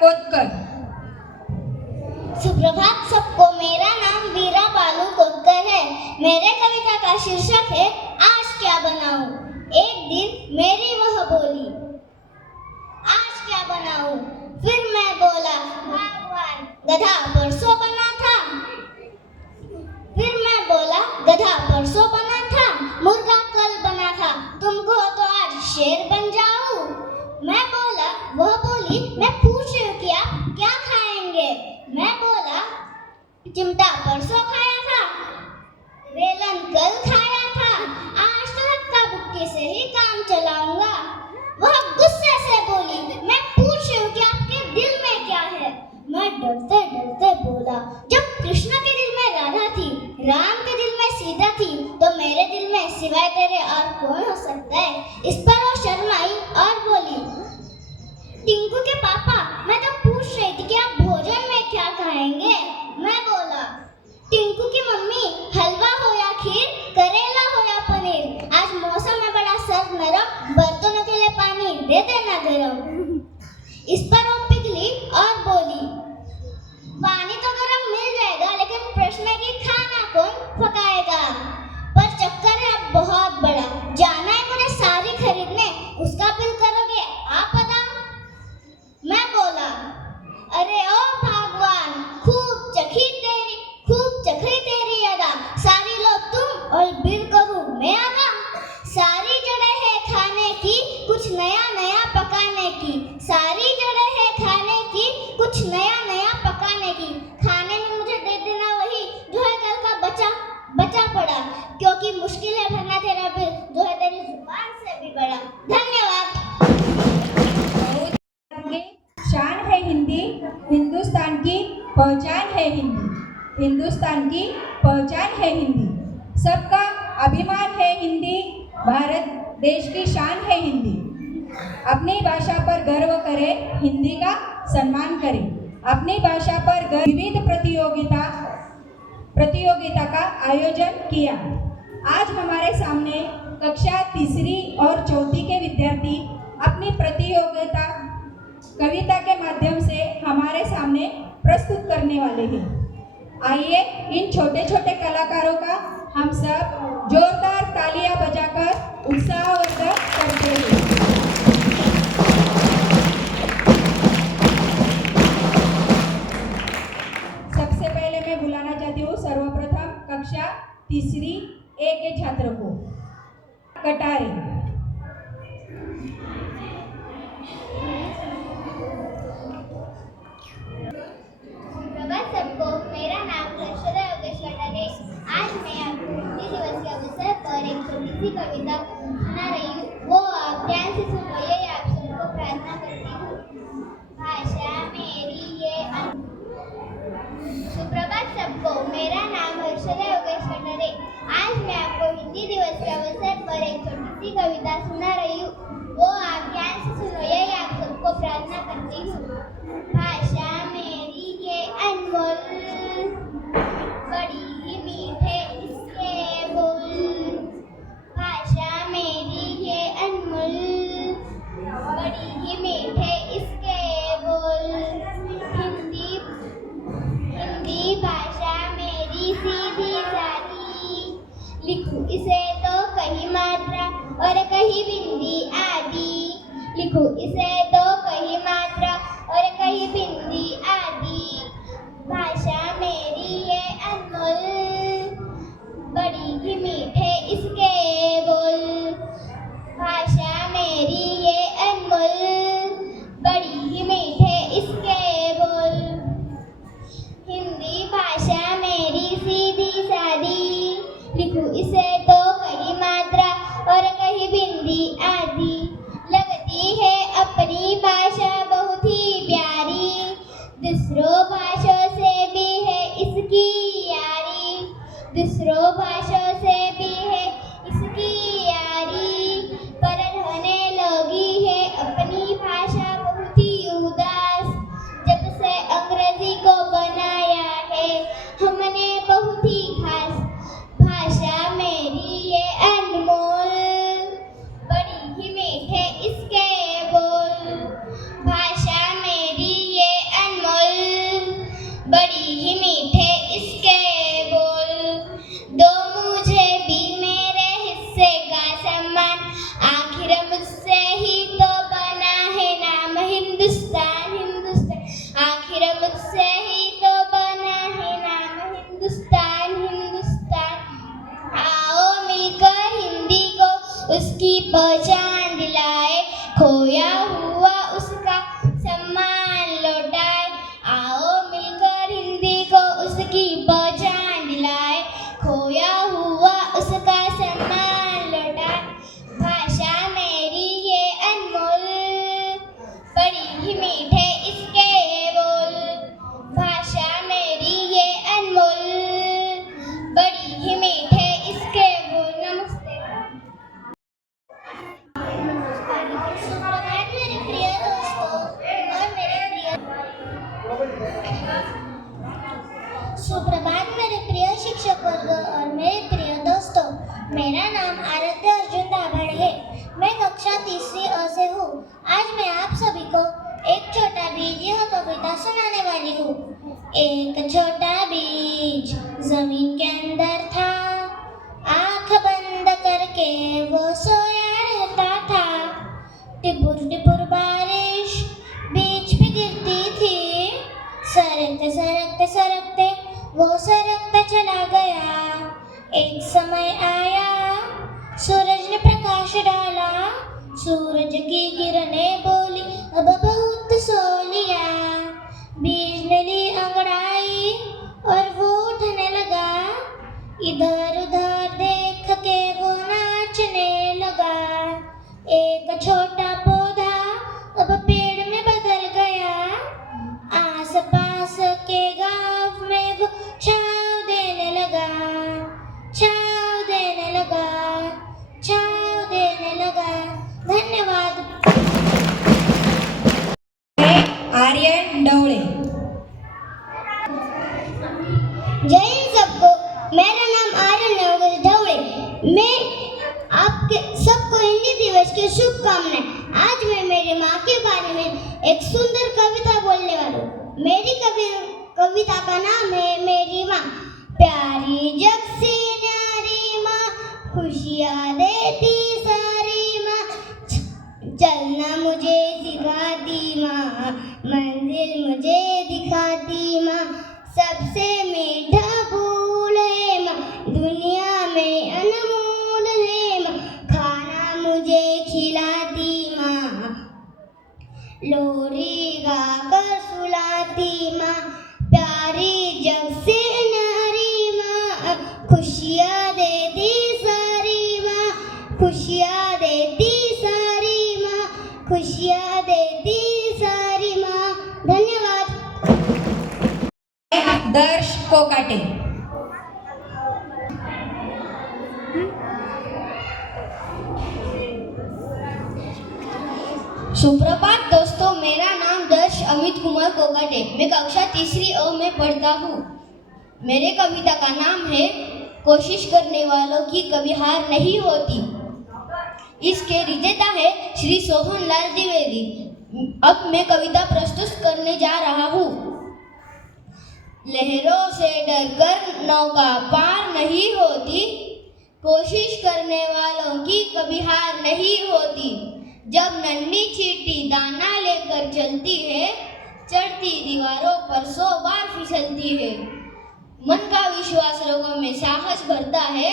कोतकर। सुप्रभात सबको, मेरा नाम वीरा बालू कोतकर है। मेरे कविता का शीर्षक है आज क्या बनाऊं। एक दिन मेरी वह बोली, आज क्या बनाऊं। फिर मैं बोला, भगवान गधा परसों बना था। फिर मैं बोला, गधा परसों बना था, मुर्गा कल बना था, तुम कहो तो आज शेर बन जाऊं। मैं बोला, वह बोली, मैं पूछ रही हूँ कि आप क्या खाएंगे। मैं बोला, चिमटा परसों खाया था, बेलन कल खाया था, आज तो हक्का बुक्की से ही काम चलाऊंगा। वह गुस्से से बोली, मैं पूछ रही हूँ कि आपके दिल में क्या है। मैं डरते डरते बोला, जब कृष्ण के दिल में राधा थी, राम के दिल में सीता थी, तो मेरे दिल में सिवाय तेरे और कौन हो सकता है। इस पर वो शर्माई और बोली, टिंकू के पापा, मैं तो पूछ रही थी कि आप भोजन में क्या खाएंगे। मैं बोला, टिंकू की मम्मी, हलवा हो या खीर, करेला हो या पनीर, आज मौसम में बड़ा सर्द नरम, बर्तनों के लिए पानी दे देना गरम। इस पर वो पिघली और बोली, पानी तो गरम मिल जाएगा, लेकिन प्रश्न है कि खाना कौन पकाएगा। पर चक्कर है अब बहुत बड़ा, जाना है मुझे सारी खरीदने, उसका बिल करोगे आप अदा। मैं बोला, अरे ओ भगवान, खूब चखी तेरी अदा, सारी लो तुम और बिल करूं मैं अदा। सारी जड़ें है खाने की, कुछ नया नया पकाने की, सारी जड़ें है खाने की, कुछ नया नया पकाने की, खाने में मुझे दे देना वही जो है कल का बचा पड़ा, क्योंकि मुश्किल है भरना तेरा बिल जो है तेरी जुबान से भी बड़ा। धन्यवाद। शान है हिंदी, हिंदुस्तान की पहचान है हिंदी, हिंदुस्तान की पहचान है हिंदी, सबका अभिमान है हिंदी, भारत देश की शान है हिंदी। अपनी भाषा पर गर्व करें, हिंदी का सम्मान करें। अपनी भाषा पर विविध प्रतियोगिता का आयोजन किया। आज हमारे सामने कक्षा तीसरी और चौथी के विद्यार्थी अपनी प्रतियोगिता कविता के माध्यम से हमारे सामने प्रस्तुत करने वाले हैं। आइए इन छोटे छोटे कलाकारों का हम सब जोरदार तालियां बजाकर उत्साहवर्धक करते हैं। सबसे पहले मैं बुलाना चाहती हूँ सर्वप्रथम कक्षा तीसरी ए के छात्र को, कटारे। सबको, मेरा नाम हर्षदा योगेश कटारे। आज मैं आपको हिंदी दिवस के अवसर पर एक छोटी सी कविता सुना रही हूँ, वो आप ध्यान से सुनो, यही आप सबको प्रार्थना करती हूँ। भाषा मेरी ये सुप्रभात सबको, मेरा नाम हर्षदा योगेश कटारे। आज मैं आपको हिंदी दिवस के अवसर पर एक छोटी सी कविता सुना रही हूँ, वो आप ध्यान से सुनो, यही आप सबको प्रार्थना करती हूँ। भाषा मेरी ये अनमोल, बड़ी ही मीठे इसके बोल। भाषा मेरी ये अनमोल, बड़ी ही मीठे इसके बोल। हिंदी भाषा मेरी सीधी सादी, लिखूं इसे तो कहीं मात्रा और कहीं बिंदी आदि। लिखूं इसे तो कहीं मात्रा और कहीं बिंदी आदि। भाषा मेरी ये अनमोल, बड़ी ही मीठे इसके बोल। भाषा मेरी ये अनमोल, बड़ी ही मीठे इसके बोल। हिंदी भाषा मेरी सीधी सादी, लिखूं इसे तो कहीं मात्रा और कहीं बिंदी आदि। लगती है अपनी भाषा बहुत ही प्यारी, दूसरों भाषाओं से भी है इसकी यारी। दूसरों भाषाओं से भी है इसकी यारी, पर रहने लगी है अपनी भाषा बहुत ही उदास। जब से अंग्रेजी को बनाया है हमने बहुत ही खास। भाषा मेरी ये अनमोल, बड़ी ही मीठे इसके बोल। भाषा मेरी पहचान दिलाए, खोया हुआ उसका सम्मान लौटाए। आओ मिलकर हिंदी को उसकी पहचान दिलाए, खोया हुआ उसका सम्मान लौटाए। भाषा मेरी ये अनमोल, बड़ी ही मीठे इसके ये बोल। भाषा मेरी ये अनमोल, बड़ी ही मीठे इसके बोल। नमस्ते। सुप्रभात मेरे प्रिय दोस्तों और मेरे प्रिय सुप्रभात मेरे प्रिय शिक्षक वर्ग और मेरे प्रिय दोस्तों। मेरा नाम आराध्या अर्जुन दाभड़ है। मैं कक्षा तीसरी अ से हूँ। आज मैं आप सभी को एक छोटा बीज यह कविता सुनाने वाली हूँ। एक छोटा बीज जमीन के अंदर था, आँख बंद करके वो सोया रहता था। टिपुर टिपुर बारिश बीज पे गिरती थी, सरकते सरकते सरकते वो सरकता चला गया। एक समय आया, सूरज ने प्रकाश डाला, सूरज की किरणें बोली अब बहुत सो लिया। बीज ने ली अंगड़ाई और वो उठने लगा, इधर उधर देख के वो नाचने लगा। एक छोटा पौधा अब पेड़ में बदल गया, आस पास के गांव में वो छाँव देने लगा, छाँव देने लगा, छाँव देने लगा। धन्यवाद। आर्यन डवळे। जय हिंद सबको। मेरा नाम आर्यन नवगज ढवळे। मैं आपके सबको हिंदी दिवस की शुभकामनाएं। आज मैं मेरी माँ के बारे में एक सुंदर कविता बोलने वाली हूँ। मेरी कविता का नाम है मेरी माँ। प्यारी जग से न्यारी माँ, खुशियाँ देती सारी माँ, चलना मुझे सिखाती माँ, मंजिल मुझे दिखाती माँ। सबसे मीठा फूल है माँ, दुनिया में अनमोल है माँ, खाना मुझे खिलाती माँ, लोरी गाकर सुलाती माँ। प्यारी जग से नारी माँ, खुशियाँ देती सारी माँ, खुशियाँ देती सारी माँ, खुशियाँ देती सारी माँ। धन्यवाद। दर्श कोकाटे। सुप्रभात दोस्तों, मेरा नाम दर्श अमित कुमार कोकाटे। मैं कक्षा तीसरी अ में पढ़ता हूँ। मेरे कविता का नाम है कोशिश करने वालों की कभी हार नहीं होती। इसके विजेता है श्री सोहन लाल द्विवेदी। अब मैं कविता प्रस्तुत करने जा रहा हूँ। लहरों से डरकर नौका पार नहीं होती, कोशिश करने वालों की कभी हार नहीं होती। जब नन्ही चींटी दाना लेकर चलती है, चढ़ती दीवारों पर 100 बार फिसलती है। मन का विश्वास लोगों में साहस भरता है,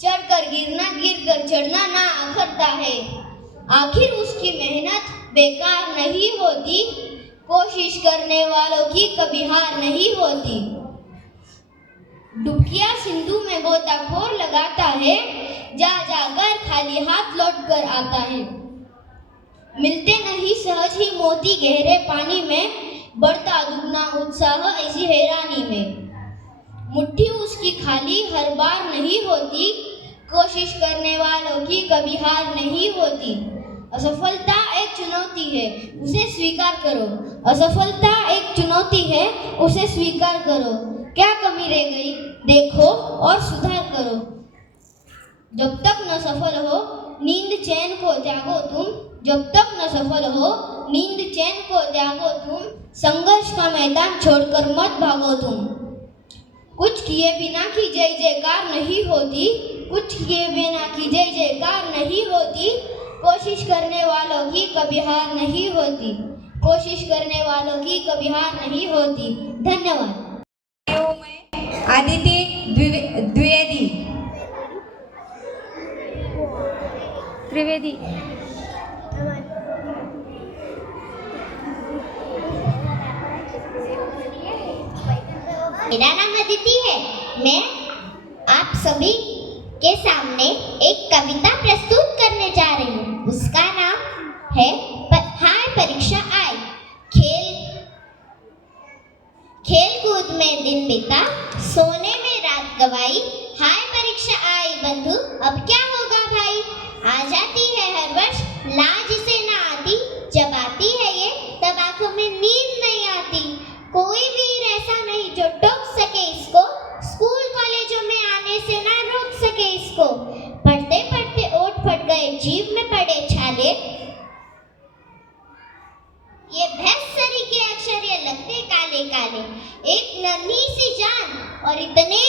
चढ़कर गिरना गिरकर चढ़ना ना अखरता है। आखिर उसकी मेहनत बेकार नहीं होती, कोशिश करने वालों की कभी हार नहीं होती। डुबकिया सिंधु में गोताखोर लगाता है, जा जाकर खाली हाथ लौट कर आता है। मिलते नहीं सहज ही मोती गहरे पानी में, बढ़ता दुगना उत्साह ऐसी हैरानी में। मुट्ठी उसकी खाली हर बार नहीं होती, कोशिश करने वालों की कभी हार नहीं होती। असफलता एक चुनौती है, उसे स्वीकार करो। असफलता एक चुनौती है, उसे स्वीकार करो। क्या कमी रह गई देखो और सुधार करो। जब तक न सफल हो नींद चैन को त्यागो तुम, जब तक न सफल हो नींद चैन को त्यागो तुम। संघर्ष का मैदान छोड़कर मत भागो तुम। कुछ किए बिना की जय जयकार नहीं होती, कुछ किए बिना की जय जयकार नहीं होती। कोशिश करने वालों की कभी हार नहीं होती, कोशिश करने वालों की कभी हार नहीं होती। धन्यवाद। आदिति द्विवेदी। त्रिवेदी। मेरा नाम अदिति है। मैं आप सभी के सामने एक कविता प्रस्तुत करने जा रही हूँ। उसका नाम है हाय परीक्षा आई। खेल कूद में दिन बीता, सोने में रात गवाई। हाय परीक्षा आई बंधु, अब क्या होगा भाई। आ जाती है हर वर्ष, लाज से ना आती। जब आती है ये, तब आंखों में नींद नहीं आती। कोई वीर ऐसा नहीं जो टोक सके इसको, स्कूल कॉलेजों में आने से ना रोक सके इसको। पढ़ते पढ़ते ओठ फट गए, जीभ में पड़े छाले। ये भैंसरी के अक्षर ये लगते काले काले। एक नन्ही सी जान और इतने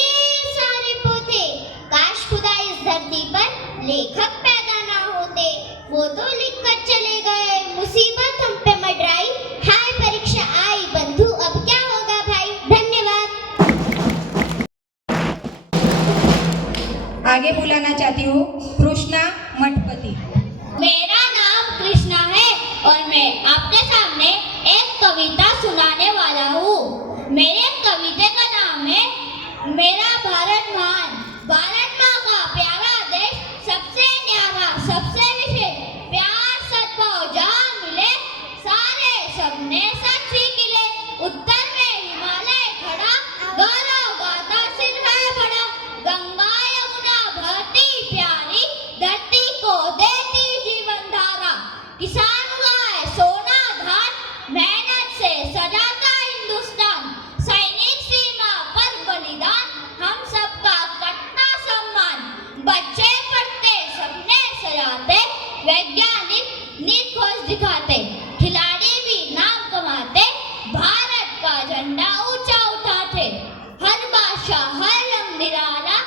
सारे पोते। काश खुदा इस धरती पर लेखक पैदा ना होते। वो तो लिख कर चले गए, मुसीबत हम पे मंडराई। हाय परीक्षा आई बंधु, अब क्या होगा भाई। धन्यवाद। आगे बुलाना चाहती हूँ कृष्णा मठपति। मेरा नाम कृष्णा है और मैं आपके सामने एक कविता सुनाने वाला हूँ। मेरे कविता का नाम है मेरा भारत महान। भारत माँ का प्यारा देश, सबसे न्यारा सबसे विशेष। प्यार सद्भाव जहाँ मिले, सारे सबने सच सीखिले। उत्तर में हिमालय खड़ा, गौरव गाता सिर है बड़ा। गंगा यमुना बहती प्यारी, धरती को देती जीवन धारा। किसान हुआ है सोना धान, मेहनत से सजाता हिंदुस्तान। सैनिक सीमा पर बलिदान, हम सबका कटता सम्मान। बच्चे पढ़ते सपने सजाते, वैज्ञानिक नीत खोज दिखाते। खिलाड़ी भी नाम कमाते, भारत का झंडा ऊंचा उठाते। हर भाषा हर रंग निराला,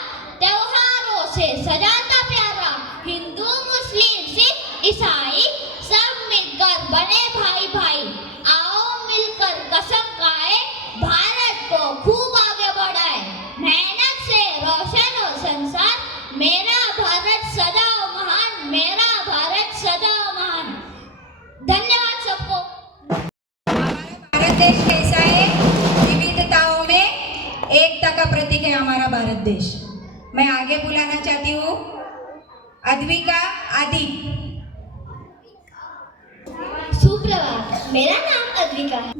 त्योहारों से सजाता प्यारा। हिंदू मुस्लिम सिख ईसाई सब मिलकर बने भाई भाई। आओ मिलकर कसम खाए, भारत को खूब आगे बढ़ाए। मेहनत से रोशन हो संसार, मेरा भारत सदा महान। मेरा भारत सदा महान। धन्यवाद सबको। हमारा भारत देश कैसा है? विविधताओं में एकता का प्रतीक है हमारा भारत देश। मैं आगे बुलाना चाहती हूँ अद्विका आदि। सुप्रभात, मेरा नाम अद्विका है।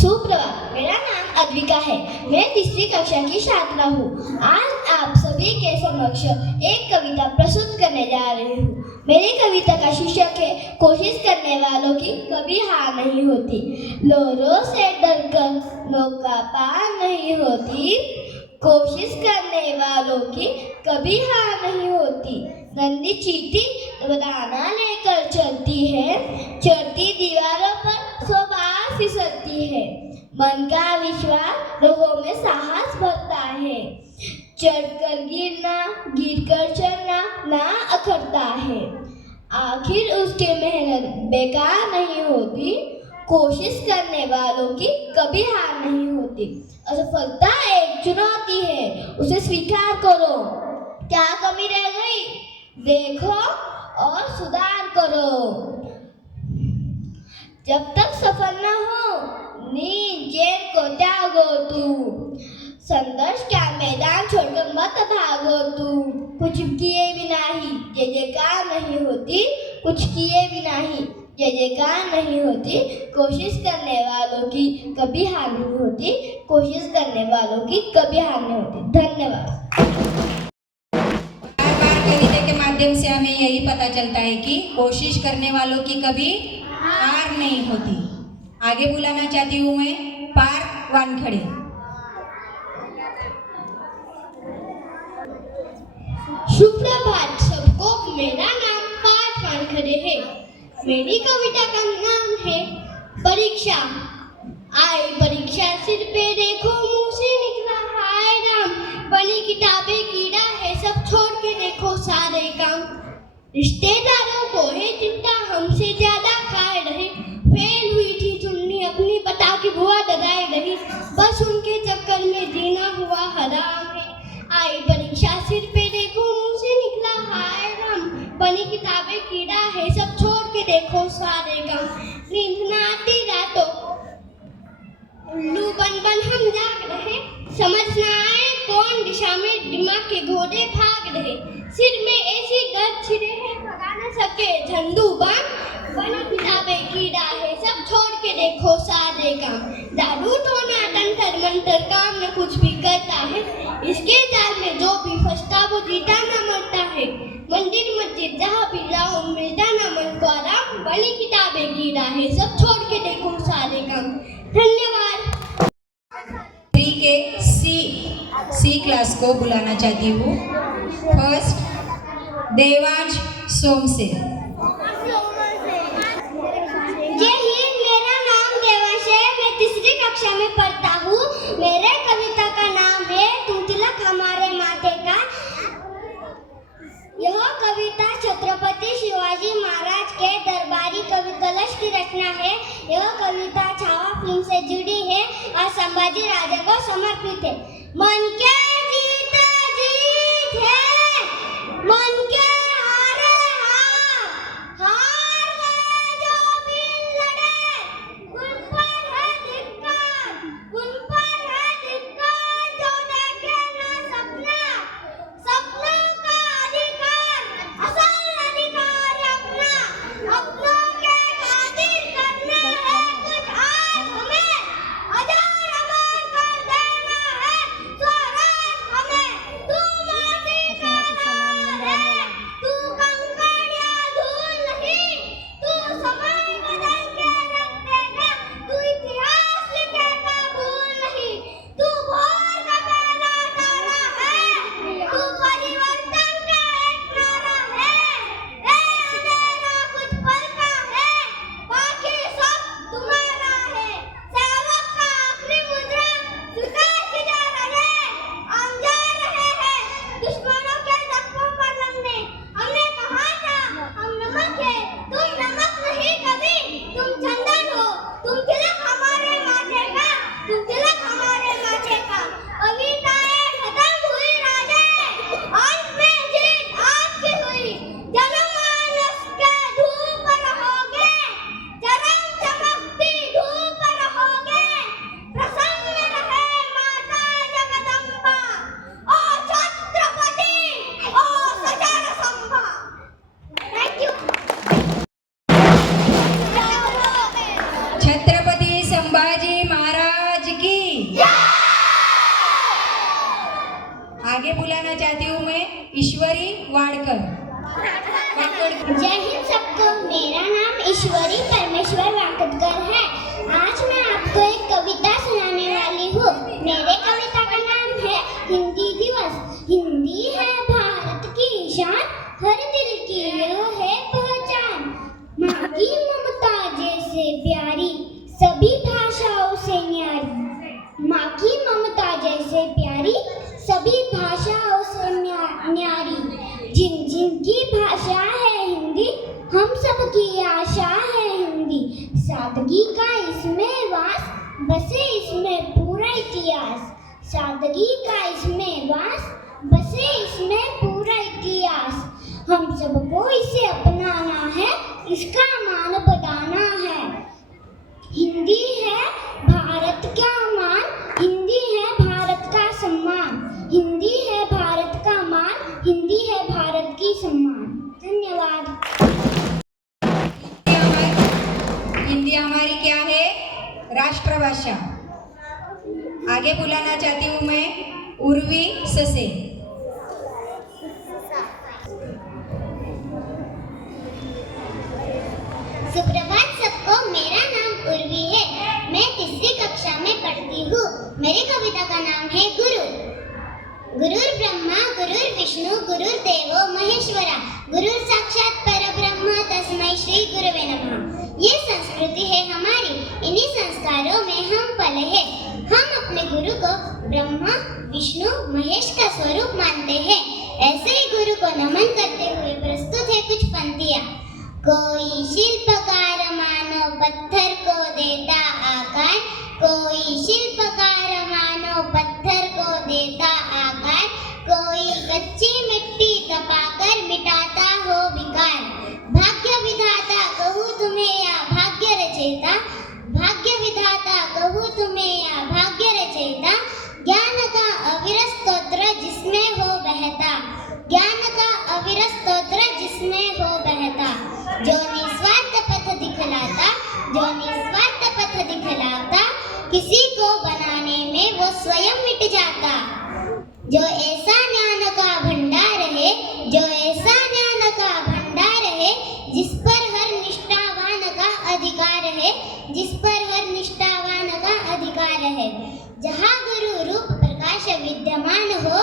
सुप्रभात, मेरा नाम अद्विका है। मैं तीसरी कक्षा की छात्रा हूँ। आज आप सभी के समक्ष एक कविता प्रस्तुत करने जा रही हूँ। मेरी कविता का शीर्षक है कोशिश करने वालों की कभी हार नहीं होती। लोरों से डरकर नौका पार नहीं होती, कोशिश करने वालों की कभी हार नहीं होती। नंदी चींटी दाना लेकर चलती है, चढ़ती दीवारों पर 100 बार फिसलती है। मन का विश्वास लोगों में साहस भरता है, चढ़कर गिरना गिरकर चढ़ना ना अखरता है। आखिर उसकी मेहनत बेकार नहीं होती, कोशिश करने वालों की कभी हार नहीं होती। असफलता एक चुनौती है, उसे स्वीकार करो। क्या कमी रह गई देखो और सुधार करो। जब तक सफल न हो नींद चैन को त्यागो तू। संघर्ष का मैदान छोड़कर मत भागो तू। कुछ किए बिना ही जय जयकार नहीं होती, कुछ किए बिना ही जय जयकार नहीं होती। कोशिश करने वालों की कभी हार नहीं होती, कोशिश करने वालों की कभी हार नहीं होती। धन्यवाद। बार बार कविता के माध्यम से हमें यही पता चलता है कि कोशिश करने वालों की कभी हार नहीं होती। आगे बुलाना चाहती हूँ मैं पार्थ वानखड़े। सुप्रभात सबको, मेरा नाम पार्थ वानखड़े है। मेरी कविता का नाम है परीक्षा आई। परीक्षा सिर पे देखो मुंह से निकला हाय राम। बड़ी किताबें कीड़ा है, सब छोड़ के देखो सारे काम। रिश्तेदारों को है चिंता, हमसे ज्यादा खाए रहे। फेल हुई थी चुन्नी अपनी, बता के बुआ डराए रही। बस उनके चक्कर में जीना हुआ हराम है। आई परीक्षा सिर पे देखो मुंह से निकला हाय राम। बड़ी देखो सारे गम, नींद न आती रातों उल्लू बन बन हम जाग रहे, समझ न आए कौन दिशा में दिमाग के घोड़े भाग रहे, सिर में ऐसी दर्द छिड़े हैं भगा न सके झंडू बाम, बनी किताबें कीड़ा है सब छोड़ के देखो सारे काम, जादू टोना तंत्र मंत्र काम न कुछ भी करता है, इसके जाल में जो भी फंसता वो जीता न मरता है, मंदिर मस्जिद जहाँ भी जाओ मिलता न मन को आराम, बनी किताबें कीड़ा है सब छोड़ के देखो सारे काम। धन्यवाद। थ्री के सी क्लास को बुलाना चाहती हूँ। फर्स्ट देवांश सोमसे। जय हिंद, मेरा नाम देवांश है, मैं तीसरी कक्षा में पढ़ता हूँ। मेरे कविता का नाम है तुम तिलक हमारे माथे का। यह कविता छत्रपति शिवाजी महाराज के दरबारी कवि कलश की रचना है। यह कविता छावा फिल्म से जुड़ी है और संभाजी राजा को समर्पित है। मन के जीते जीत है, मन के हारे हार, हार में जो भी लड़े उन पर है धिक्कार, उन पर है धिक्कार, जो देखे ना सपना, सपनों का अधिकार, असल अधिकार है अपना, अपनों के खातिर करना है कुछ आज हमें, अजर अमर कर देना है स्वराज हमें, तू माटी का नार है, तू कंकड़ या धूल नहीं, तू समय बदल के रख देगा, तू इतिहास लिखेगा भूल नहीं, तू भोर का पहला तारा है, तू परिवर्तन का एक नारा है, अंधेरा कुछ पल का है, बाकी सब तुम्हारा है, सेवक का आखिरी मुद्रा स्वीकार की जा रहे, हम जा रहे हैं दुश्मनों के जख्मों पर लमने, हमने कहा था हम नमक है, तुम नमक नहीं कभी, तुम चंदन हो, तुम तिलक हमारे माथे का, तुम तिलक हमारे माथे का। कविताएं खत्म हुई राजे, अंत में जीत आपकी हुई, जनमानस के धूप रहोगे, चरम चमकती धूप रहोगे, प्रसन्न रहे माता जगदम्बा, ओ छत्रपति, ओ सजर संभा। Thank you. छत्रपति संभाजी महाराज की। आगे बुलाना चाहती हूँ मैं ईश्वरी वाड़कर। जय हिंद सबको, मेरा नाम ईश्वरी परमेश्वर वाकदकर है। आज मैं आपको एक कविता सुनाने वाली हूँ। मेरे कविता का नाम है हिंदी दिवस। हिंदी है भारत की शान, हर दिल की यह है पहचान, माँ की ममता जैसे प्यारी, सभी भाषाओं से न्यारी, माँ की ममता जैसे प्यारी, सभी भाषाओं से न्यारी, जिन जिन की भाषा है हिंदी, हम सब की आशा है हिंदी, सादगी का इसमें वास, बसे इसमें पूरा इतिहास, सादगी का इसमें वास, बसे इसमें पूरा इतिहास, हम सबको इसे अपनाना है, इसका मान बढ़ाना है। हिंदी है भारत का मान, हिंदी है भारत का सम्मान, हिंदी है भारत का मान, हिंदी है भारत की सम्मान। धन्यवाद। हिंदी हमारी क्या है? राष्ट्रभाषा। आगे बुलाना चाहती हूँ मैं उर्वी ससे। सुप्रभात सबको, मेरा नाम उर्वी है, मैं तीसरी कक्षा में पढ़ती हूँ। मेरी कविता का नाम है गुरु। गुरुर् ब्रह्मा गुरुर् विष्णु गुरुर्देवो महेश्वरा, गुरुर् साक्षात परब्रह्म तस्मै श्री गुरवे नमः। ये संस्कृति है हमारी, इन्हीं संस्कारों में हम पले हैं। हम अपने गुरु को ब्रह्मा विष्णु महेश का स्वरूप मानते हैं। ऐसे ही गुरु को नमन करते हुए प्रस्तुत है कुछ पंक्तियाँ। कोई शिल्पकार मानो पत्थर को देता आकार, कोई शिल्पकार मानो पत्थर को देता आकार, कोई कच्ची मिट्टी तपाकर मिटाता हो विकार, भाग्य विधाता कहूँ किसी को बनाने में वो स्वयं मिट जाता। जो ऐसा ज्ञान का भंडार है, जो ऐसा ज्ञान का भंडार है, जिस पर हर निष्ठावान का अधिकार है, जिस पर हर निष्ठावान का अधिकार है। जहाँ गुरु रूप प्रकाश विद्यमान हो,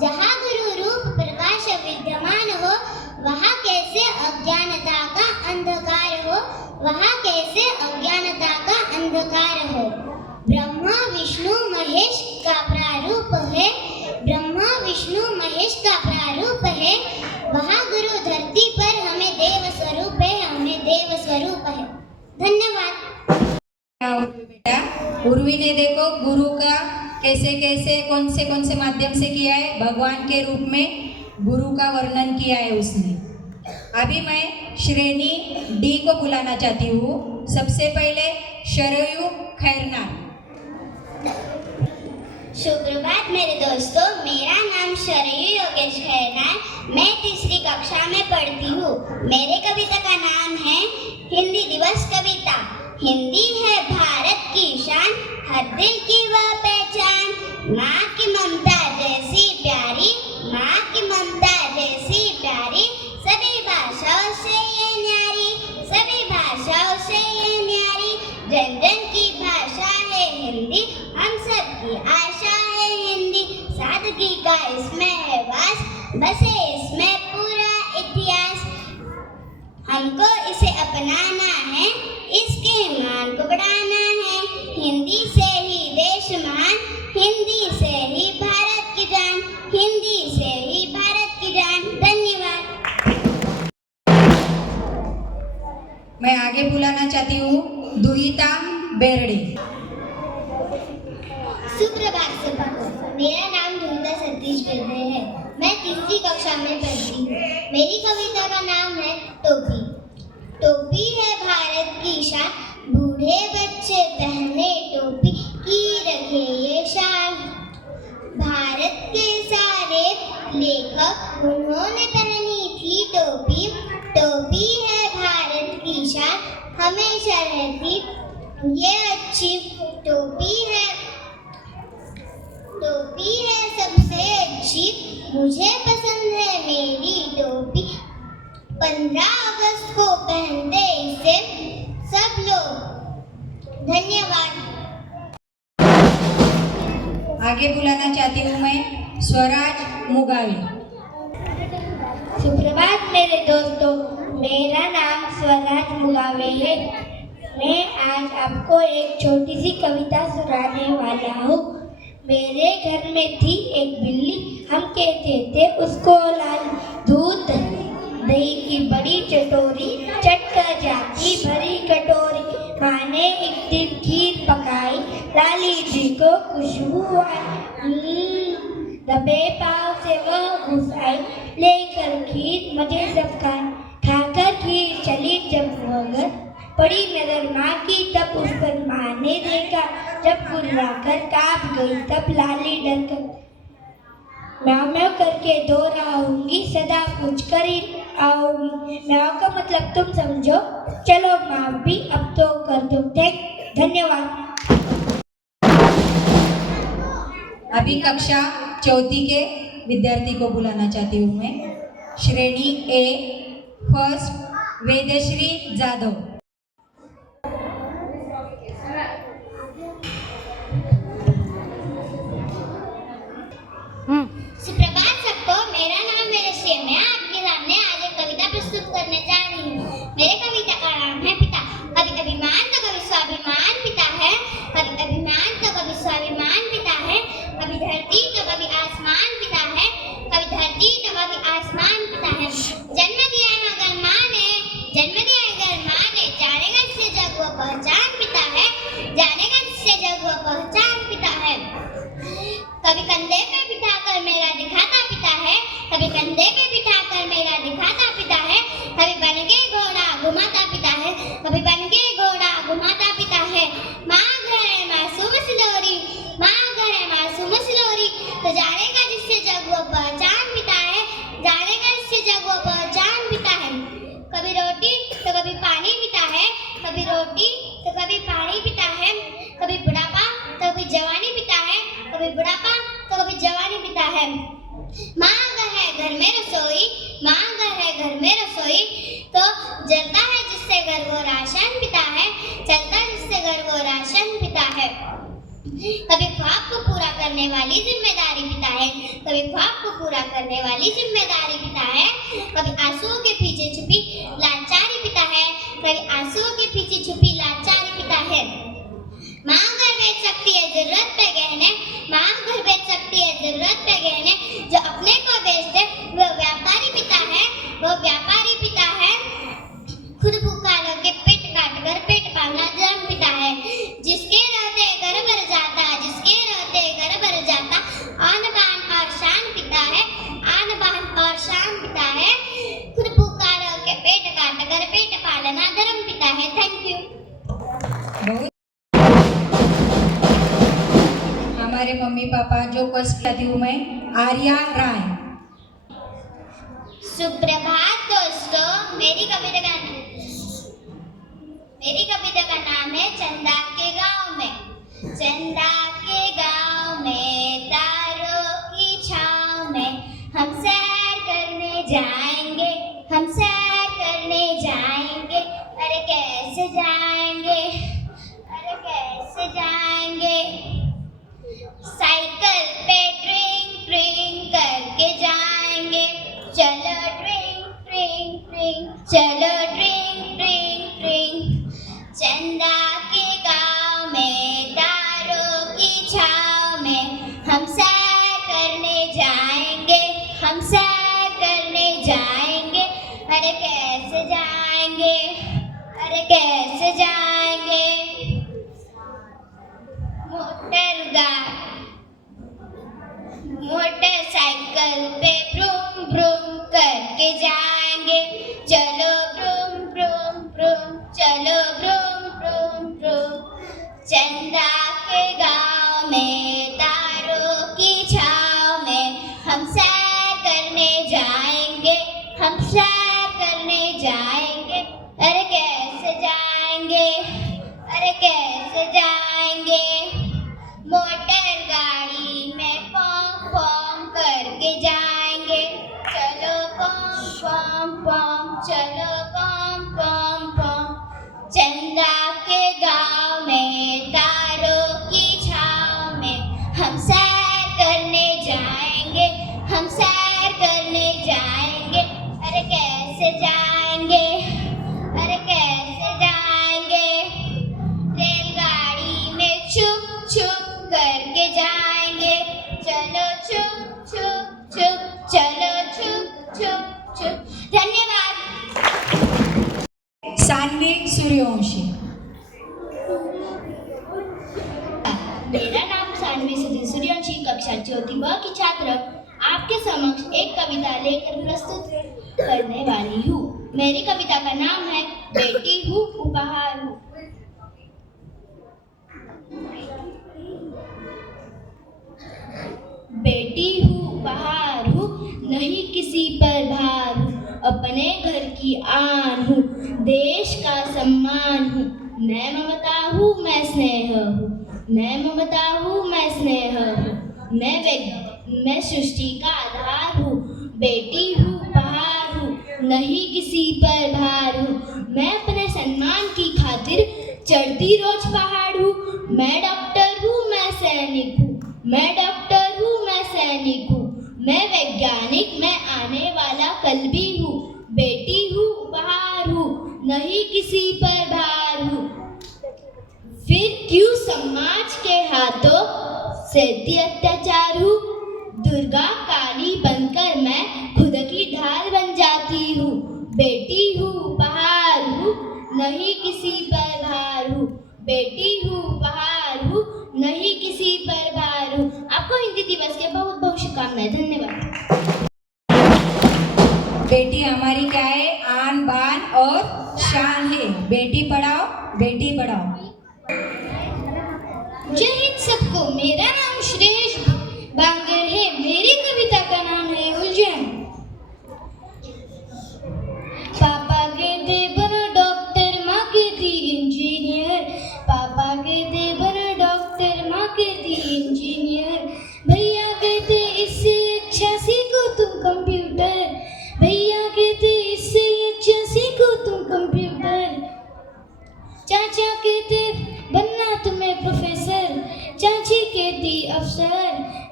जहाँ गुरु रूप प्रकाश विद्यमान हो, वहाँ कैसे अज्ञानता का अंधकार हो, वहाँ कैसे अज्ञानता का अंधकार हो। ब्रह्मा विष्णु महेश का प्रारूप है, ब्रह्मा विष्णु महेश का प्रारूप है। वहाँ गुरु धरती पर हमें देव स्वरूप है, हमें देव स्वरूप है। धन्यवाद। बेटा उर्वी ने देखो गुरु का कैसे कैसे कौन से माध्यम से किया है, भगवान के रूप में गुरु का वर्णन किया है उसने। अभी मैं श्रेणी डी को बुलाना चाहती हूँ। सबसे पहले शरयू खैरनार। सुप्रभात मेरे दोस्तों, मेरा नाम शरयू योगेश खैरनार। मैं तीसरी कक्षा में पढ़ती हूँ। मेरे कविता का नाम है हिंदी दिवस कविता। हिंदी है भारत की शान, हर दिल की वह पहचान। माँ की ममता जैसी प्यारी, माँ की ममता जैसी प्यारी, सभी भाषाओं से ये न्यारी, सभी भाषाओं से ये न्यारी। जन जन की भाषा है हिंदी, हम सबकी आशा है हिंदी। सादगी का इसमें है वास, बसे इसमें पूरा इतिहास। हमको इसे अपनाना है, इसके मान को बढ़ाना है। हिंदी से ही देश महान, हिंदी से ही भारत की जान, हिंदी से ही भारत की जान। धन्यवाद। मैं आगे बुलाना चाहती हूँ दुहिता बेरड़े। सुप्रभात सबको, मेरा नाम दुहिता सतीश बेरड़े है। मैं तीसरी कक्षा में पढ़ती हूँ। मेरी कविता का नाम है टोपी। टोपी है भारत की शान, बूढ़े बच्चे पहने टोपी की रखे ये शान। भारत के सारे लेखक उन्होंने पहनी थी टोपी। टोपी है भारत की शान, हमेशा रहती ये अच्छी। टोपी है सबसे अच्छी, मुझे पसंद है मेरी टोपी। 15 अगस्त को पहनते इसे सब लोग। धन्यवाद। आगे बुलाना चाहती हूँ मैं स्वराज मुगावे। सुप्रभात मेरे दोस्तों, मेरा नाम स्वराज मुगावे है। मैं आज आपको एक छोटी सी कविता सुनाने वाला हूँ। मेरे घर में थी एक बिल्ली, हम कहते थे उसको लाल। दूध दही की बड़ी चटोरी, चट कर जाती भरी कटोरी। माँ ने एक दिन खीर पकाई, लाली जी को खुशबू आई। दबे पाँव से वह घुस आई, लेकर खीर मजे सब खाए। खाकर खीर चली जब वह घर, पड़ी नजर माँ की तब उस पर माँ ने देखा। जब गुर्रा कर काँप गई तब लाली डर कर म्याऊं म्याऊं करके दोहराऊंगी, सदा पूछ कर ही आऊंगी। म्याऊं का मतलब तुम समझो, चलो माँ भी अब तो कर दो। धन्यवाद। अभी कक्षा चौथी के विद्यार्थी को बुलाना चाहती हूँ मैं। श्रेणी ए फर्स्ट वेदश्री जाधव। सुप्रभात सबको, मेरा नाम वेदश्री है। मैं आपके सामने आज एक कविता प्रस्तुत करने जा रही हूँ। मेरे कविता का नाम है पिता। कभी अभिमान तो कभी स्वाभिमान पिता है, कभी अभिमान तो कभी स्वाभिमान पिता है। कभी धरती तो कभी आसमान पिता है, कभी धरती तो कभी आसमान पिता है। जन्म दिया अगर माँ ने, जन्म दिया अगर माँ ने, जानेगा इससे जग वो पहचान पिता है, जानेगा इससे जग वो पहचान पिता है। कभी कंधे पे बिठाकर मेरा दिखाता पिता है, कभी कंधे पे बिठाकर मेरा दिखाता पिता है। कभी बन के घोड़ा घुमाता पिता है, कभी बन के घोड़ा घुमाता पिता है। माँ घर है मासूम सिलोरी, माँ घर है मासूम सिलोरी। तो जानेगा जिससे जग वो पहचान पिता है, जानेगा जिससे जग वो पहचान पिता है। कभी रोटी तो कभी पानी पिता है, कभी रोटी तो कभी पानी पिता है। कभी बुढ़ापा कभी ख्वाब को पूरा करने वाली जिम्मेदारी पिता है, कभी ख्वाब को पूरा करने वाली जिम्मेदारी पिता है, कभी आंसुओं के पीछे छुपी लाचारी पिता है, कभी आंसुओं के पीछे छुपी लाचारी पिता है। माँ घर बेच सकती है जरूरत पे गहने, माँ घर बेच सकती है जरूरत पे गहने, जो अपने को बेचते वो व्यापारी पिता है, वो व्यापारी पिता है। खुद भूखा लोग के पेट काट कर पेट पालना जन्म पिता है, जिसके रहते घर भर जाता, जिसके रहते घर भर जाता, आन बान और शान पिता है, आन बान और शान पिता है। खुद भूखा लोग के पेट काट कर पेट पालना धर्म पिता है। Thank you. बहुत हमारे मम्मी पापा जो कष्ट करती हूँ मैं आर्या राय। सुप्रभात दोस्तों, मेरी कविता का नाम है चंदा के गांव में। चंदा के गांव में तारों की छांव में हम सैर करने जाएंगे, हम सैर करने जाएंगे। अरे कैसे जाएंगे, अरे कैसे जाएंगे। साइकिल पे ट्रिंग ट्रिंग करके जाएंगे, चलो ट्रिंग ट्रिंग ट्रिंग, चलो ट्रिंग ट्रिंग ट्रिंग। चंदा के गांव में तारों की छांव में हम सैर करने जाएंगे, हम सैर करने जाएंगे। अरे कैसे जाएंगे, अरे कैसे जाएंगे। मोटरसाइकिल पे ब्रूम ब्रूम करके जाएंगे, चलो ब्रूम ब्रूम ब्रूम, चलो ब्रूम ब्रूम ब्रूम। चंदा के गांव में तारों की छांव में हम सैर करने जाएंगे, हम सैर करने जाएंगे। अरे कैसे जाएंगे, अरे कैसे जाएंगे। मोटर गाड़ी में पॉम पॉम करके जाएंगे, चलो पॉम पॉम पॉम, चलो पॉम पॉम पॉम। चंदा के गांव में तारों की छांव में हम सैर करने जाएंगे, हम सैर करने जाएंगे। अरे कैसे जाएंगे, अरे कैसे जाएंगे। रेलगाड़ी में छुप छुप करके जाएंगे, चलो छुप छुप छुप, चलो छुप छुप छुप। धन्यवाद। सान्वी सूर्यवंशी। मेरा नाम सान्वी सूर्यवंशी, कक्षा चौथी ब की छात्र आपके समक्ष एक कविता लेकर प्रस्तुत करने वाली हूँ। मेरी कविता का नाम है बेटी हूँ उपहार हूँ। बेटी हूँ उपहार हूँ, नहीं किसी पर भार हूँ, अपने घर की आन हूँ, देश का सम्मान हूँ। मैं ममता हूँ, मैं स्नेह हूँ, मैं ममता हूँ, मैं स्नेह हूँ। मैं सृष्टि का आधार हूँ। बेटी हूँ उपहार हूँ, नहीं किसी पर भार हूँ। मैं अपने सम्मान की खातिर चढ़ती रोज पहाड़ हूँ। मैं डॉक्टर हूँ, मैं सैनिक हूँ, मैं डॉक्टर हूँ, मैं सैनिक हूँ। मैं वैज्ञानिक, मैं आने वाला कल भी हूँ। बेटी हूँ उपहार हूँ, नहीं किसी पर भार हूँ। फिर क्यों समाज के हाथों सहती अत्याचार हूँ। दुर्गा काली बनकर मैं खुद की ढाल बन जाती हूँ। बेटी हूँ उपहार हूँ, नहीं किसी पर भार हूँ। बेटी हूँ उपहार हूँ, नहीं किसी पर भार हूँ। आपको हिंदी दिवस के बहुत बहुत शुभकामनाएं। धन्यवाद। बेटी हमारी क्या है, आन बान और शान है। बेटी पढ़ाओ, बेटी बढ़ाओ। जय हिंद सबको। मेरा नाम श्रेयस बांगर है। मेरी कविता का नाम है उलझन। पापा कहते बनो डॉक्टर, माँ कहती इंजीनियर। पापा कहते बनो डॉक्टर, माँ कहती इंजीनियर। भैया कहते इससे अच्छा सीखो तुम कंप्यूटर। भैया कहते इससे अच्छा सीखो तुम कंप्यूटर। चाचा कहते बनना तुम्हें प्रोफेसर। चाची कहती अफसर,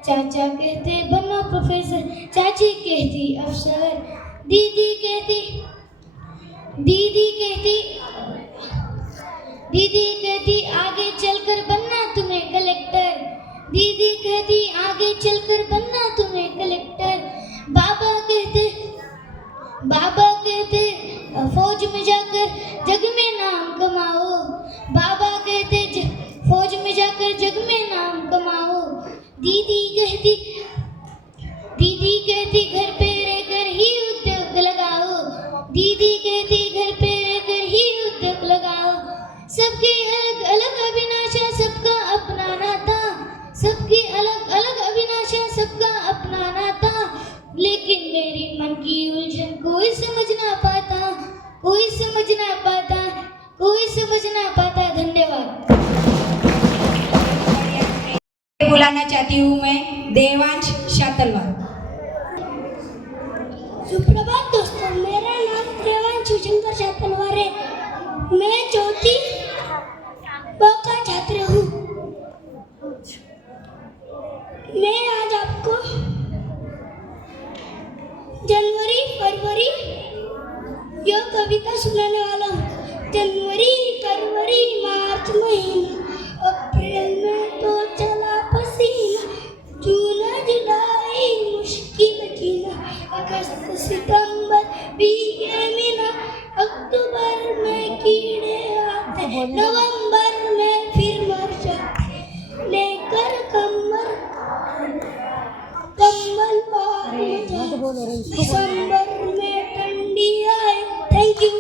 चाचा कहते बनो प्रोफेसर, चाची कहती अफसर, दीदी कहती आगे चलकर बनना तुम्हें कलेक्टर, दीदी कहती आगे चलकर बनना तुम्हें कलेक्टर, बाबा कहते फौज में जाकर जग में नाम कमाओ, बाबा कहते फौज में जाकर जग में नाम कमाओ, दीदी कहती घर पे रहकर ही उद्योग लगाओ, दीदी कहती घर पे रहकर ही उद्योग लगाओ, सबकी अलग अलग अभिलाषा सबका अपना नाता, सबकी अलग अलग अभिलाषा सबका अपना नाता, लेकिन मेरी मन की उलझन कोई समझ ना पाता, कोई समझ ना पाता, कोई समझ ना पाता। धन्यवाद। बुलाना चाहती हूँ मैं देवांश शातलवाल। सुप्रभात दोस्तों, मेरा नाम देवांश शंकर शातलवाल है। मैं चौथी ब का छात्र हूँ। मैं आज आपको जनवरी फरवरी यह कविता सुनाने वाला हूँ। जनवरी फरवरी मार्च महीना, अप्रैल में तो चला पसीना, जून जुलाई मुश्किल जीना, अगस्त सितंबर भीगे मीना, अक्टूबर में कीड़े आते, नवंबर में फिर मर जाते, लेकर कम्बल पार में जाए, दिसंबर में ठंडी आए। Thank you.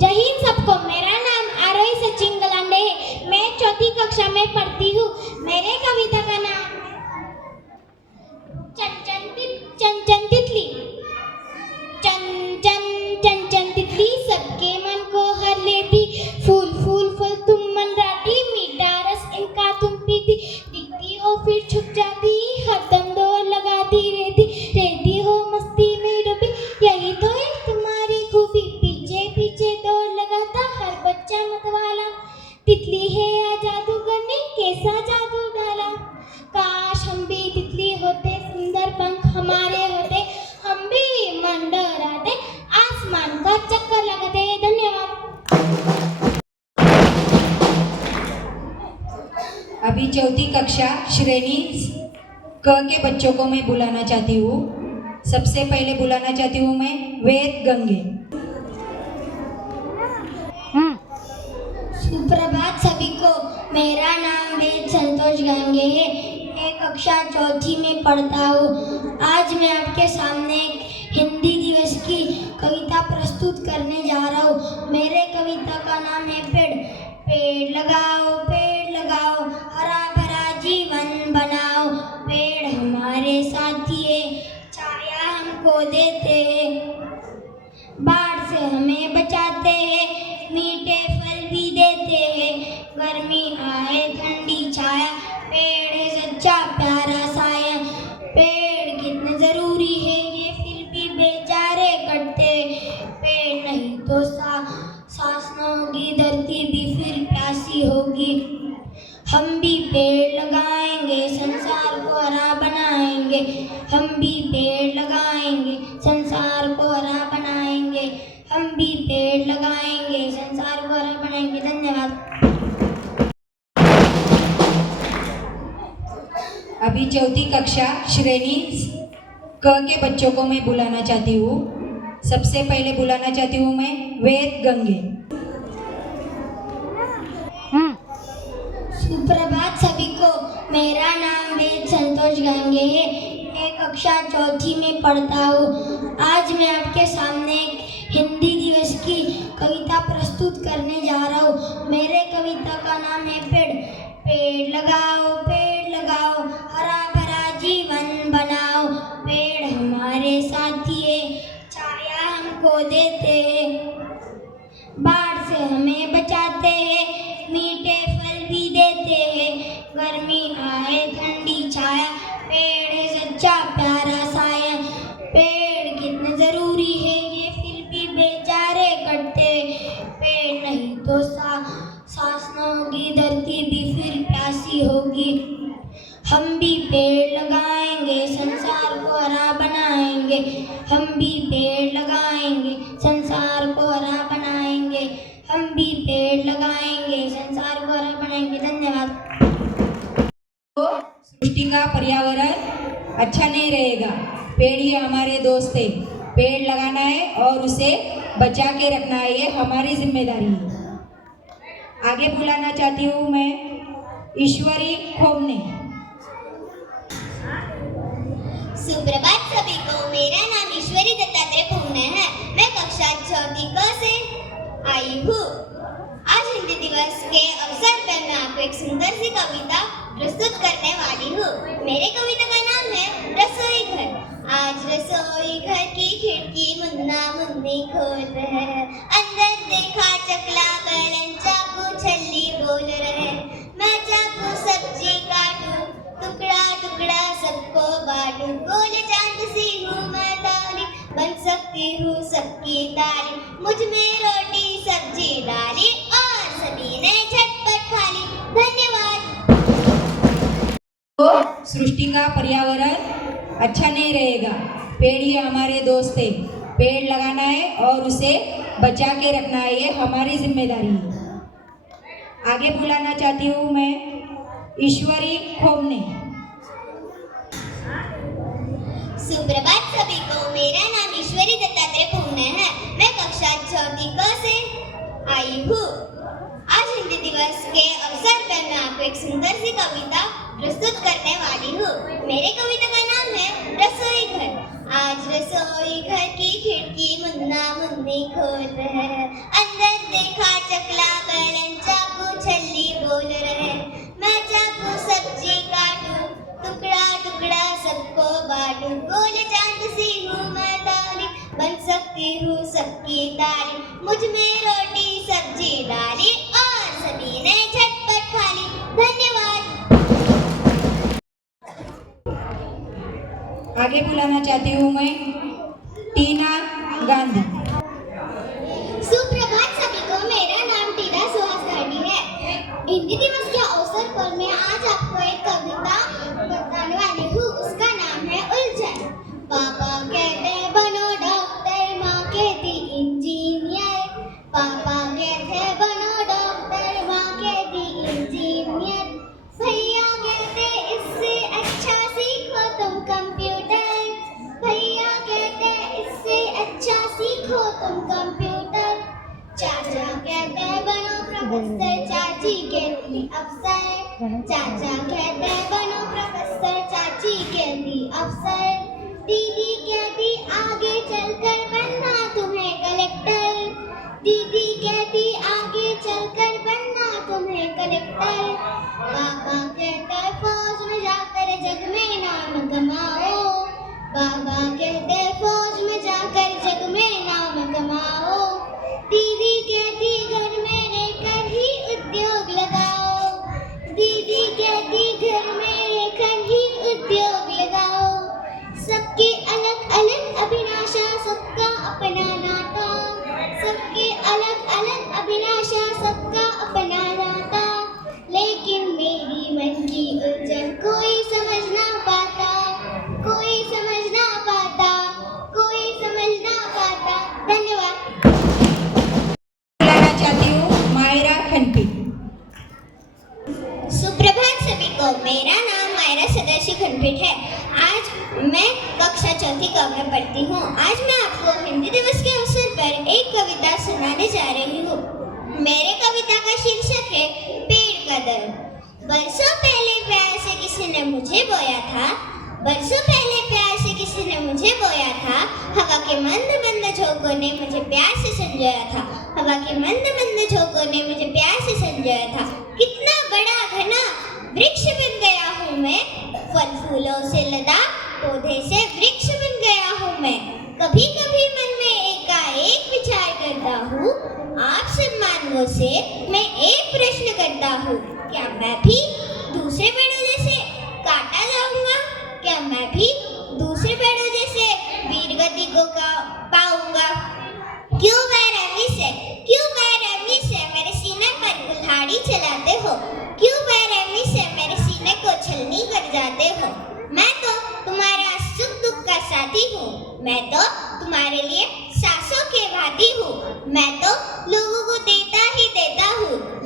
जय हिंद सबको। मेरा नाम आरोही सचिन गलांडे है। मैं चौथी कक्षा में पढ़ती हूँ। मेरे कविता का नाम चंचन तितली। चंचन तितली सबके मन को हर लेती, फूल तुम मनराती, मीठा रस इनका तुम पीती, दिखती हो फिर छुप जाती, हरदम दौड़ लगाती रहती हो मस्ती में डूबी, यही तो है तुम्हारी खूबी, पीछे दौड़ लगाता हर बच्चा मतवाला, तितली है या जादूगर ने कैसा जादू डाला, काश हम भी तितली होते, सुंदर पंख हमारे होते, हम भी मन डराते, आसमान का चक्कर लगाते। धन्यवाद। अभी चौथी कक्षा श्रेणी क के बच्चों को मैं बुलाना चाहती हूँ। सबसे पहले बुलाना चाहती हूँ मैं वेद गंगे। सुप्रभात सभी को। मेरा नाम वेद संतोष गंगे है। मैं कक्षा चौथी में पढ़ता हूँ। आज मैं आपके सामने एक हिंदी दिवस की कविता प्रस्तुत करने जा रहा हूँ। मेरे कविता का नाम है पेड़ लगाओ, हरा भरा जीवन बनाओ, पेड़ हमारे साथी है, छाया हमको देते हैं, बाढ़ से हमें बचाते हैं, मीठे फल भी देते हैं, गर्मी आए ठंडी छाया, पेड़ है सच्चा प्यारा साया, पेड़ कितने जरूरी है ये फिर भी बेचारे कटते, पेड़ नहीं तो सांस न होगी, धरती भी फिर प्यासी होगी, हम भी पेड़ लगाएंगे संसार को हरा बनाएंगे, हम भी पेड़ लगाएंगे संसार को हरा बनाएंगे, हम भी पेड़ लगाएंगे संसार को हरा बनाएंगे। धन्यवाद। अभी चौथी कक्षा श्रेणी क के बच्चों को मैं बुलाना चाहती हूँ। सबसे पहले बुलाना चाहती हूँ मैं वेद गंगे। सुप्रभात सभी को। मेरा नाम वेद संतोष गंगे है। मैं कक्षा चौथी में पढ़ता हूँ। आज मैं आपके सामने एक हिंदी दिवस की कविता प्रस्तुत करने जा रहा हूँ। मेरे कविता का नाम है पेड़ लगाओ, हरा भरा जीवन बनाओ, पेड़ हमारे साथी है, छाया हमको देते हैं, बाढ़ से हमें बचाते हैं, मीठे फल भी देते हैं, गर्मी आए ठंडी छाया, पेड़ है सच्चा प्यारा साया, पेड़ कितने जरूरी है ये फिर भी बेचारे कटते, पेड़ नहीं तो पेड़ लगाएंगे, संसार को हरा बनाएंगे। धन्यवाद। तो सृष्टि का पर्यावरण अच्छा नहीं रहेगा। पेड़ ही हमारे दोस्त है। पेड़ लगाना है और उसे बचा के रखना है, ये हमारी जिम्मेदारी है। आगे बुलाना चाहती हूँ मैं ईश्वरी खोमने। सुप्रभात सभी को। मेरा नाम ईश्वरी दत्तात्रेय पूर्णे है। मैं कक्षा 4 क से आई हूँ। आज हिंदी दिवस के अवसर पर मैं आपको एक सुंदर सी कविता प्रस्तुत करने वाली हूँ। मेरे कविता का नाम है रसोई घर। आज रसोई घर की खिड़की मुन्ना मुन्नी खोल रहे हैं। अंदर देखा चकला बैलन चाकू छल्ली बोल रहे। मैं चाकू सब्जी काटूं, टुकड़ा टुकड़ा सबको बांटूं। गोल चांद सी हूँ मैं ताली, बन सकती हूँ सबकी ताली। मुझ में रोटी सब्जी डाली और सभी ने झटपट खा ली। धन्यवाद। तो सृष्टि का पर्यावरण अच्छा नहीं रहेगा। पेड़ ही हमारे दोस्त है। पेड़ लगाना है और उसे बचा के रखना है, ये हमारी जिम्मेदारी है। आगे बुलाना चाहती हूँ मैं ईश्वरी खोमने। सुप्रभात सभी को। मेरा नाम ईश्वरी दत्तात्रेय पूर्णे है। मैं कक्षा 4 क से आई हूँ। आज हिंदी दिवस के अवसर पर मैं आपको एक सुंदर सी कविता प्रस्तुत करने वाली हूँ। मेरे कविता का नाम है रसोई घर। आज रसोई घर की खिड़की मुन्ना मुन्नी खोल रहे हैं। अंदर देखा चकला बैलन चाकू छल्ली बोल रहे। मैं चाकू सब्जी काटूं, टुकड़ा टुकड़ा सबको बांटूं। गोल चांद सी हूँ मैं ताली, बन सकती हूँ सबकी ताली। मुझ में रोटी सब्जी डाली और सभी ने झटपट खा ली। धन्यवाद। आगे बुलाना चाहती हूँ मैं टीना गांधी। सुप्रभात सभी को। मेरा नाम टीना सुहास गांधी है। हिंदी दिवस के अवसर पर मैं आज आपको एक कविता बताने वाली हूँ। उसका नाम है उलझन। पापा कहते बनो डॉक्टर, माँ कहती इंजीनियर। पापा कहते बनो डॉक्टर, माँ कहती इंजीनियर। भैया कहते इससे अच्छा सीखो तुम कंप्यूटर। भैया कहते इससे अच्छा सीखो तुम कंप्यूटर। चाचा कहते बनो प्रोफेसर, चाची कहती अफसर। चाचा कहते बनो प्रोफेसर, चाची कहती अफसर। दीदी कहती आगे चलकर बनना तुम्हें कलेक्टर। दीदी कहती आगे चलकर बनना तुम्हें कलेक्टर। पापा कहते फौज में जाकर जग में नाम कमाओ। बाबा कहते फौज में जाकर जग में नाम कमाओ। दीदी कहती घर में रहकर ही उद्योग लगाओ। दीदी कहती घर में रहकर ही उद्योग लगाओ। सबके अलग अलग अभिलाषा, सबका अपना नाता। सबके अलग अलग अभिलाषा, सबका अपना नाता। लेकिन मेरी मन की उलझन कोई समझ ना पाता। कोई समझ ना पाता, कोई समझ ना पाता। धन्यवाद। बुलाना चाहती हूँ मायरा खनपी। सुप्रभात सभी को। मेरा नाम मायरा सदाशिव खनपीठ है। आज मैं कक्षा 4 क में पढ़ती हूँ। आज मैं आपको हिंदी दिवस के अवसर पर एक कविता सुनाने जा रही हूँ। मेरे कविता का शीर्षक है पेड़ का दर्द। बरसों पहले प्यार से किसी ने मुझे बोया था। बरसों पहले प्यार से किसी ने मुझे बोया था। हवा के मंद मंद झोंकों ने मुझे प्यार से संजोया था। हवा के मंद मंद झोंकों ने मुझे प्यार से संजोया था। कितना बड़ा घना वृक्ष बन गया हूँ मैं। फल फूलों से लदा पौधे से वृक्ष बन गया हूँ मैं। कभी कभी मन में एकाएक विचार करता हूँ। आप सब मानवों से मैं एक प्रश्न करता हूँ, क्या मैं भी दूसरे पेड़ों जैसे काटा जाऊंगा? क्या मैं भी दूसरे पेड़ों जैसे वीरगति को पाऊंगा? क्यों बेरहमी से मेरे सीने पर कुल्हाड़ी चलाते हो? क्यों बेरहमी से मेरे सीने को छलनी कर जाते हो? मैं तो तुम्हारा सुख दुख का साथी हूँ। मैं तो तुम्हारे लिए सांसों के भांति हूँ। मैं तो लोगों को देता ही देता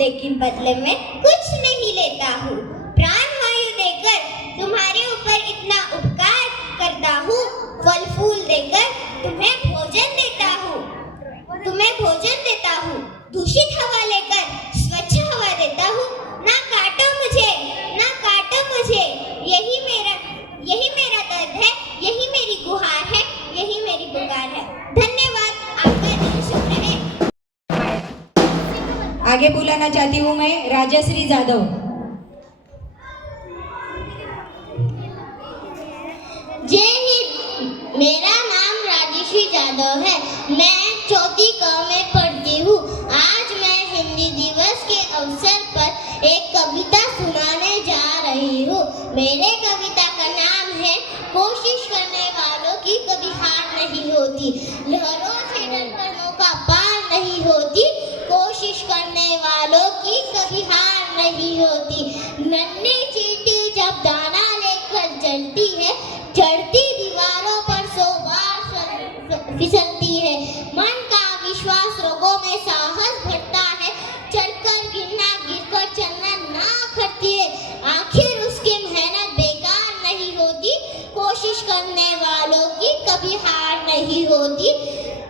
लेकिन बदले में कुछ नहीं लेता हूँ। प्राण वायु देकर तुम्हारे ऊपर इतना उपकार करता हूँ, फल फूल देकर तुम्हें भोजन देता हूँ, दूषित हवा लेकर स्वच्छ हवा देता हूँ। ना काटो मुझे, यही मेरा दर्द है, यही मेरी गुहार है, यही मेरी पुकार है। धन्यवाद, आपका दिन शुभ रहे। आगे बुलाना चाहती हूँ मैं राजश्री जादव। जय हिंद, मेरा नाम राजश्री जादव है। मैं चौथी क में पढ़ती हूँ। आज मैं हिंदी दिवस के अवसर पर एक कविता सुनाने जा रही हूँ। मेरे कविता का नाम है कोशिश करने वालों की कभी हार नहीं होती। लहरों से डरकर नौका पार नहीं होती, कोशिश करने वालों की कभी हार नहीं होती। नन्ही चींटी जब दाना लेकर चलती है, चढ़ती दीवारों पर 100 बार फिसलती है। मन का विश्वास रोगों में साहस भरता है, चढ़कर गिरना गिरकर चलना ना करती है। आखिर उसकी मेहनत बेकार नहीं होती, कोशिश करने वालों की कभी हार नहीं होती।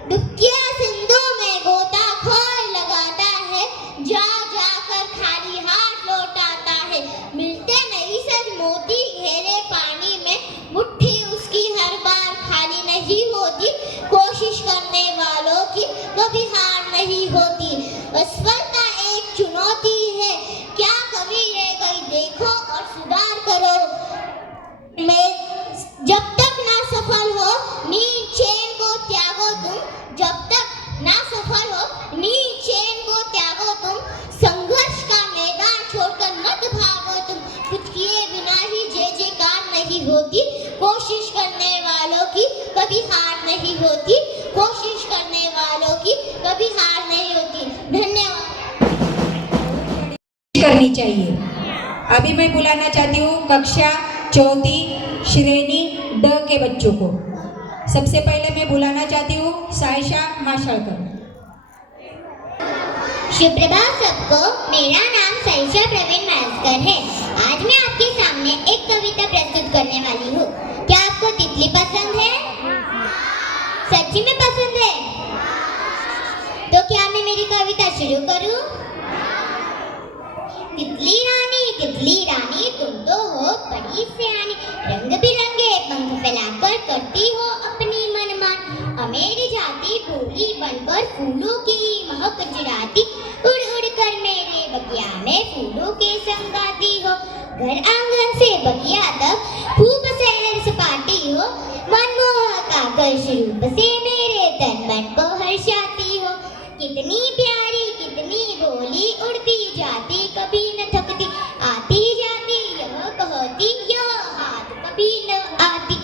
डुबकिया सिंधु में गोताखोर लगाता है, जा जाकर खाली हाथ लौटाता है। मिलते नहीं सज मोती गहरे पानी में, मुट्ठी उसकी हर बार खाली नहीं होती, कोशिश करने वालों की कभी हार नहीं होती। असफलता एक चुनौती है, क्या कमी रह गई देखो और सुधार करो। मैं जब तक ना सफल हो नींद चैन को त्यागो तुम, जब तक ना सफल हो नींद चैन को त्यागो तुम। संघर्ष का मैदान छोड़कर मत भागो तुम, कुछ किए बिना ही जय जयकार नहीं होती, कोशिश करने वालों की कभी हार नहीं होती, कोशिश करने वालों की कभी हार नहीं होती। धन्यवाद। करनी चाहिए। अभी मैं बुलाना चाहती हूँ कक्षा चौथी श्रेणी ड के बच्चों को। सबसे पहले मैं बुलाना चाहती हूँ सायशा माशाळकर। शुभ प्रभात सबको, मेरा नाम सायशा प्रवीण मालस्कर है। आज मैं आपके सामने एक कविता प्रस्तुत करने वाली हूँ। क्या आपको तितली पसंद है? सच्ची में पसंद है? तो क्या मैं मेरी कविता शुरू करूँ? तितली रानी तुम तो हो बड़ी सयानी, रंग बिरंगे पंख फैलाकर करती हो अपनी मनमान। मेरी जाति भोली बनकर फूलों की महक चुराती, उड़ उड़ कर मेरे बगिया में फूलों के संग गाती हो। घर आंगन से बगिया तक खूब सैर सपाटी हो, मनमोहक आकर्ष रूप से मेरे तन मन को हर्षाती हो। कितनी प्यारी कितनी भोली, उड़ती जाती कभी न थकती, आती जाती यह कहती यह हाथ कभी न आती।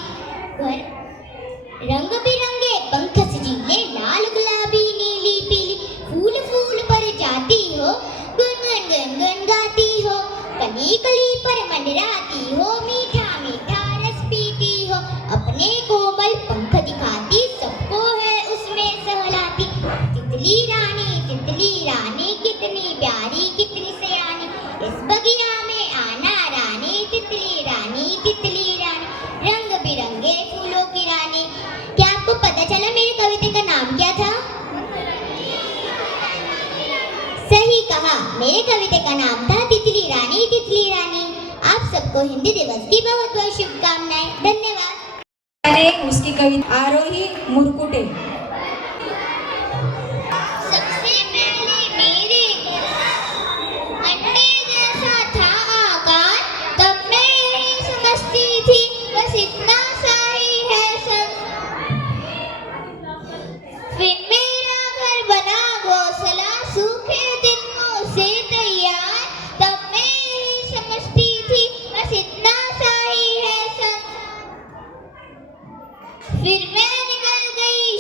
रंग बिरंगे पंख सजीले, लाल गुलाबी नीली पीली, फूल फूल पर जाती हो, गुनगुन गुनगुन गाती हो। कली कली पर मंडराती हो, मीठा मीठा रस पीती हो। अपने कोमल पंख दिखाती, सबको है उसमें सहलाती। तितली रानी कितनी प्यारी कितनी सयानी, इस बगिया में आना रानी, तितली रानी रंग बिरंगे फूलों की रानी। क्या आपको पता चला मेरी कविता का नाम क्या था? सही कहा, मेरे कविता का नाम था तितली रानी। आप सबको हिंदी दिवस की बहुत बहुत शुभकामनाएं। धन्यवाद। उसकी कविता आरोही मुरकुटे। सबसे पहले मेरे अंडे जैसा था आकार, तब मैं यही समझती थी बस इतना सा ही है सब। फिर मेरा घर बना घोंसला सूखे दिनों से तैयार, तब मैं यही समझती थी बस इतना सा ही है सब। फिर मैं निकल गई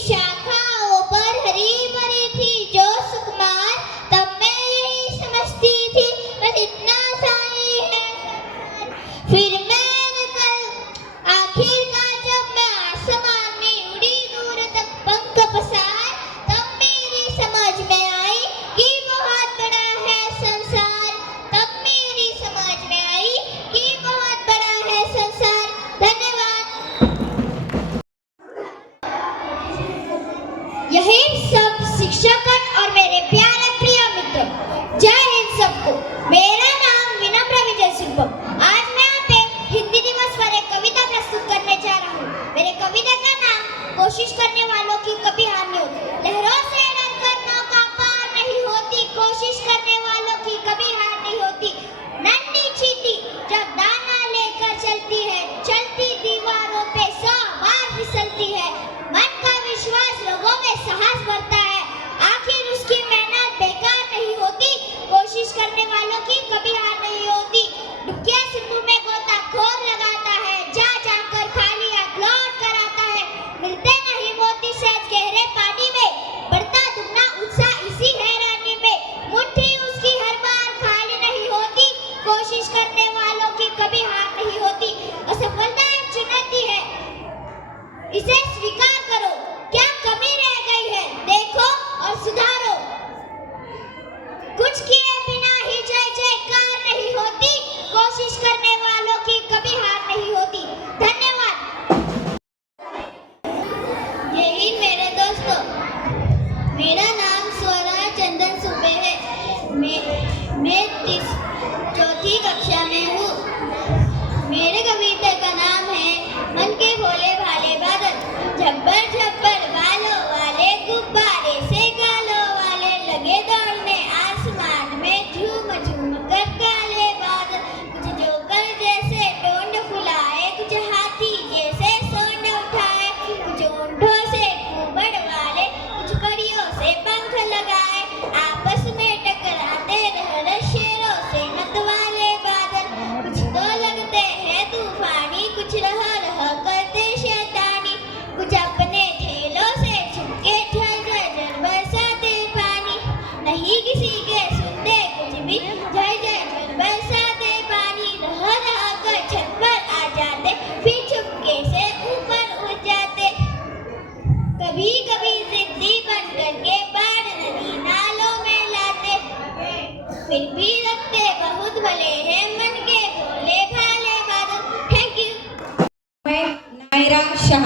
फिर भी रखते बहुत भले हैं मन के भोले भाले बादल। Thank you. मैं नायरा शाह।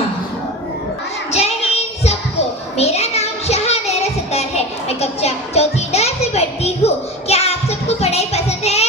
जय हिंद सबको। मेरा नाम शाह नैरा सत्तार है। मैं कक्षा चौथी ड से पढ़ती हूँ। क्या आप सबको पढ़ाई पसंद है?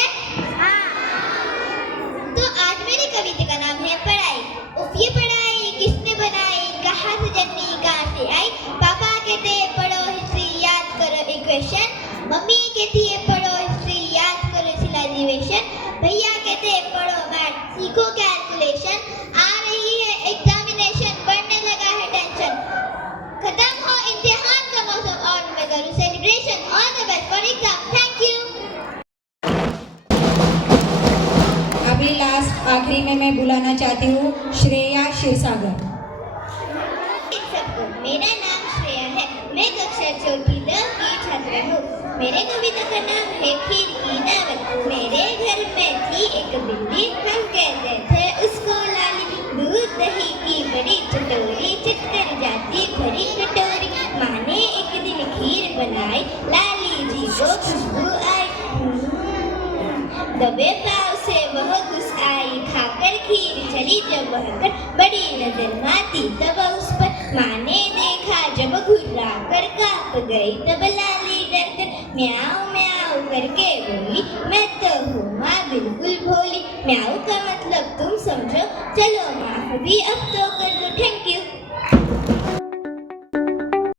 तो आज मेरी कविता का नाम है पढ़ाई। उफ ये पढ़ाई किसने बनाई, कहाँ से जन्मी कहाँ से आई। पापा कहते पढ़ो हिस्ट्री याद करो इक्वेशन, मम्मी कहती है पढ़ो हिस्ट्री याद करो सिलाइजेशन, भैया कहते पढ़ो मैथ सीखो कैलकुलेशन। आ रही है एग्जामिनेशन बढ़ने लगा है टेंशन, खत्म हो इम्तिहान का मौसम और मैं करूँ celebration. All the best for exam. Thank you. अभी लास्ट आखिरी में मैं बुलाना चाहती हूँ श्रेया क्षीरसागर। सबको मेरा नाम श्रेया है। मैं कक्षा चौथी ड की छात्रा हूँ। मेरे कविता का नाम है खीर की दावत। मेरे घर में थी एक बिल्ली, हम कहते थे उसको लाली। दूध दही की बड़ी चटोरी, चटकर जाती भरी कटोरी। माँ ने एक दिन खीर बनाई, लाली जी को खुशबू आई। दबे पाव से वह घुस आई, खाकर खीर चली जब बहकर। बड़ी नजर मारती तब उस पर, माँ ने देखा जब घुर्रा कर कांप गई। तब लाली डर कर म्याऊ म्याऊ करके बोली, मैं तो हूँ माँ बिल्कुल भोली। म्याऊ का मतलब तुम समझो, चलो माँ भी अब तो कर दो।